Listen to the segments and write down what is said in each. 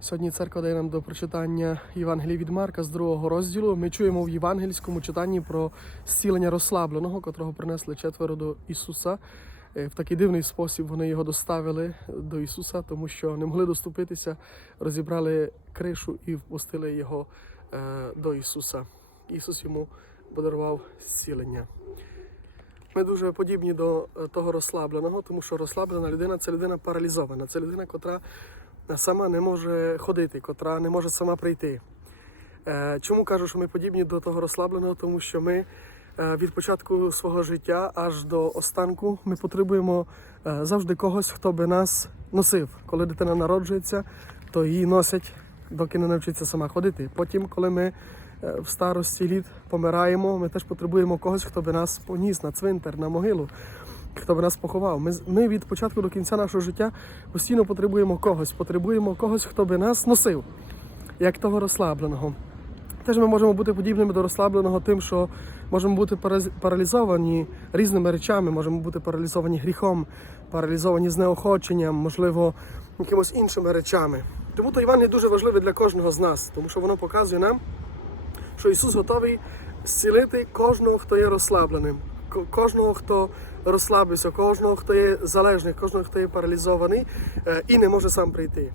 Сьогодні церква дає нам до прочитання Євангелії від Марка з другого розділу. Ми чуємо в євангельському читанні про зцілення розслабленого, котрого принесли четверо до Ісуса. Е, В такий дивний спосіб вони його доставили до Ісуса, тому що не могли доступитися, розібрали кришу і впустили його е, до Ісуса. Ісус йому подарував зцілення. Ми дуже подібні до е, того розслабленого, тому що розслаблена людина це людина паралізована, це людина, котра сама не може ходити, котра не може сама прийти. Е, Чому кажу, що ми подібні до того розслабленого? Тому що ми е, від початку свого життя аж до останку ми потребуємо е, завжди когось, хто би нас носив. Коли дитина народжується, то її носять, доки не навчиться сама ходити. Потім, коли ми в старості літ помираємо, ми теж потребуємо когось, хто би нас поніс на цвинтар, на могилу хто б нас поховав. Ми, ми від початку до кінця нашого життя постійно потребуємо когось, потребуємо когось, хто би нас носив, як того розслабленого. Теж ми можемо бути подібними до розслабленого тим, що можемо бути паралізовані різними речами, можемо бути паралізовані гріхом, паралізовані знеохоченням, можливо, якимось іншими речами. Тому то Іван є дуже важливе для кожного з нас, тому що воно показує нам, що Ісус готовий зцілити кожного, хто є розслабленим, кожного, хто розслабився, кожного, хто є залежний, кожного, хто є паралізований е, і не може сам прийти.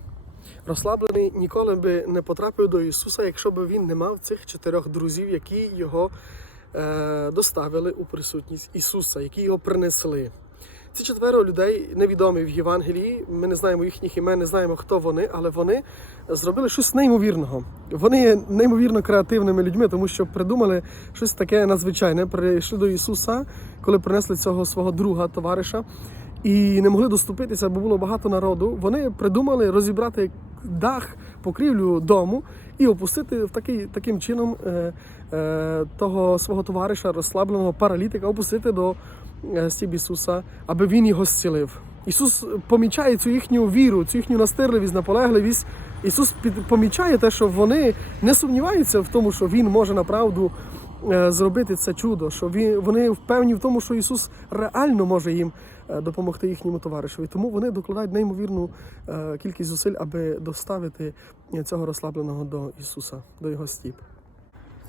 Розслаблений ніколи би не потрапив до Ісуса, якщо б він не мав цих чотирьох друзів, які його е, доставили у присутність Ісуса, які його принесли. Ці четверо людей невідомі в Євангелії. Ми не знаємо їхніх імен, не знаємо, хто вони, але вони зробили щось неймовірного. Вони є неймовірно креативними людьми, тому що придумали щось таке надзвичайне. Прийшли до Ісуса, коли принесли цього свого друга, товариша, і не могли доступитися, бо було багато народу. Вони придумали розібрати дах, покрівлю дому і опустити в такий, таким чином е, е, того свого товариша, розслабленого паралітика, опустити до е, стіб Ісуса, аби він його зцілив. Ісус помічає цю їхню віру, цю їхню настирливість, наполегливість. Ісус помічає те, що вони не сумніваються в тому, що Він може направду зробити це чудо, що вони впевнені в тому, що Ісус реально може їм е, допомогти їхньому товаришеві. Тому вони докладають неймовірну е, кількість зусиль, аби доставити е, цього розслабленого до Ісуса, до його стіп.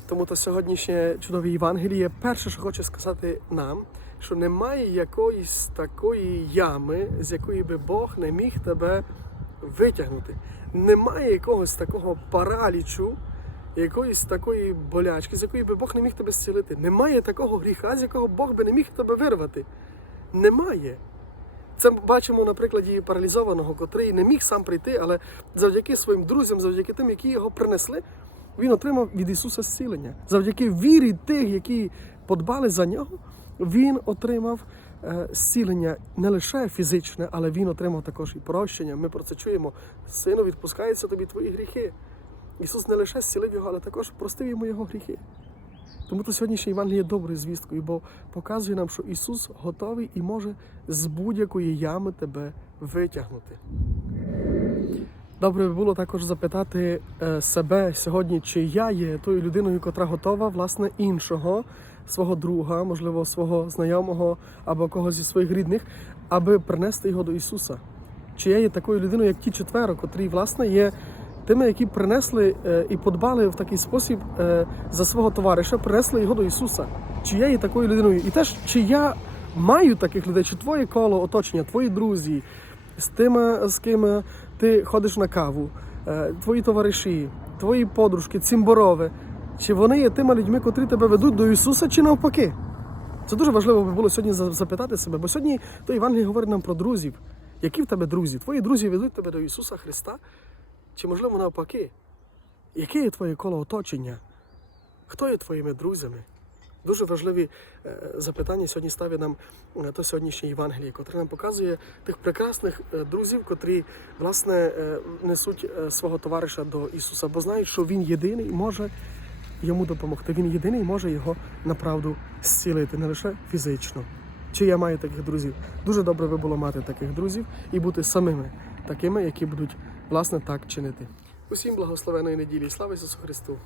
Тому то сьогоднішнє чудове Євангеліє перше, що хоче сказати нам, що немає якоїсь такої ями, з якої би Бог не міг тебе витягнути. Немає якогось такого паралічу, якоїсь такої болячки, з якої би Бог не міг тебе зцілити. Немає такого гріха, з якого Бог би не міг тебе вирвати. Немає. Це ми бачимо на прикладі паралізованого, котрий не міг сам прийти, але завдяки своїм друзям, завдяки тим, які його принесли, він отримав від Ісуса зцілення. Завдяки вірі тих, які подбали за нього, він отримав е, зцілення не лише фізичне, але він отримав також і прощення. Ми про це чуємо. Сину, відпускаються тобі твої гріхи. Ісус не лише зцілив його, але також простив йому його гріхи. Тому то сьогоднішнє Євангеліє є доброю звісткою, бо показує нам, що Ісус готовий і може з будь-якої ями тебе витягнути. Добре би було також запитати е, себе сьогодні, чи я є тою людиною, котра готова власне іншого свого друга, можливо, свого знайомого або когось зі своїх рідних, аби принести його до Ісуса. Чи я є такою людиною, як ті четверо, котрі власне є тими, які принесли е, і подбали в такий спосіб е, за свого товариша, принесли його до Ісуса. Чи я є такою людиною? І теж чи я маю таких людей, чи твоє коло оточення, твої друзі, з тими, з ким ти ходиш на каву, е, твої товариші, твої подружки, цімборови, чи вони є тими людьми, котрі тебе ведуть до Ісуса, чи навпаки? Це дуже важливо би було сьогодні запитати себе, бо сьогодні то Євангеліє говорить нам про друзів. Які в тебе друзі? Твої друзі ведуть тебе до Ісуса Христа? Чи можливо навпаки? Яке є твоє коло оточення? Хто є твоїми друзями? Дуже важливі е, запитання сьогодні ставить нам е, то сьогоднішнє Євангеліє, котре нам показує тих прекрасних е, друзів, котрі власне несуть свого товариша до Ісуса, бо знають, що Він єдиний може йому допомогти. Він єдиний може його направду зцілити, не лише фізично. Чи я маю таких друзів? Дуже добре би було мати таких друзів і бути самими такими, які будуть власне так чинити. Усім благословеної неділі. Слава Ісусу Христу!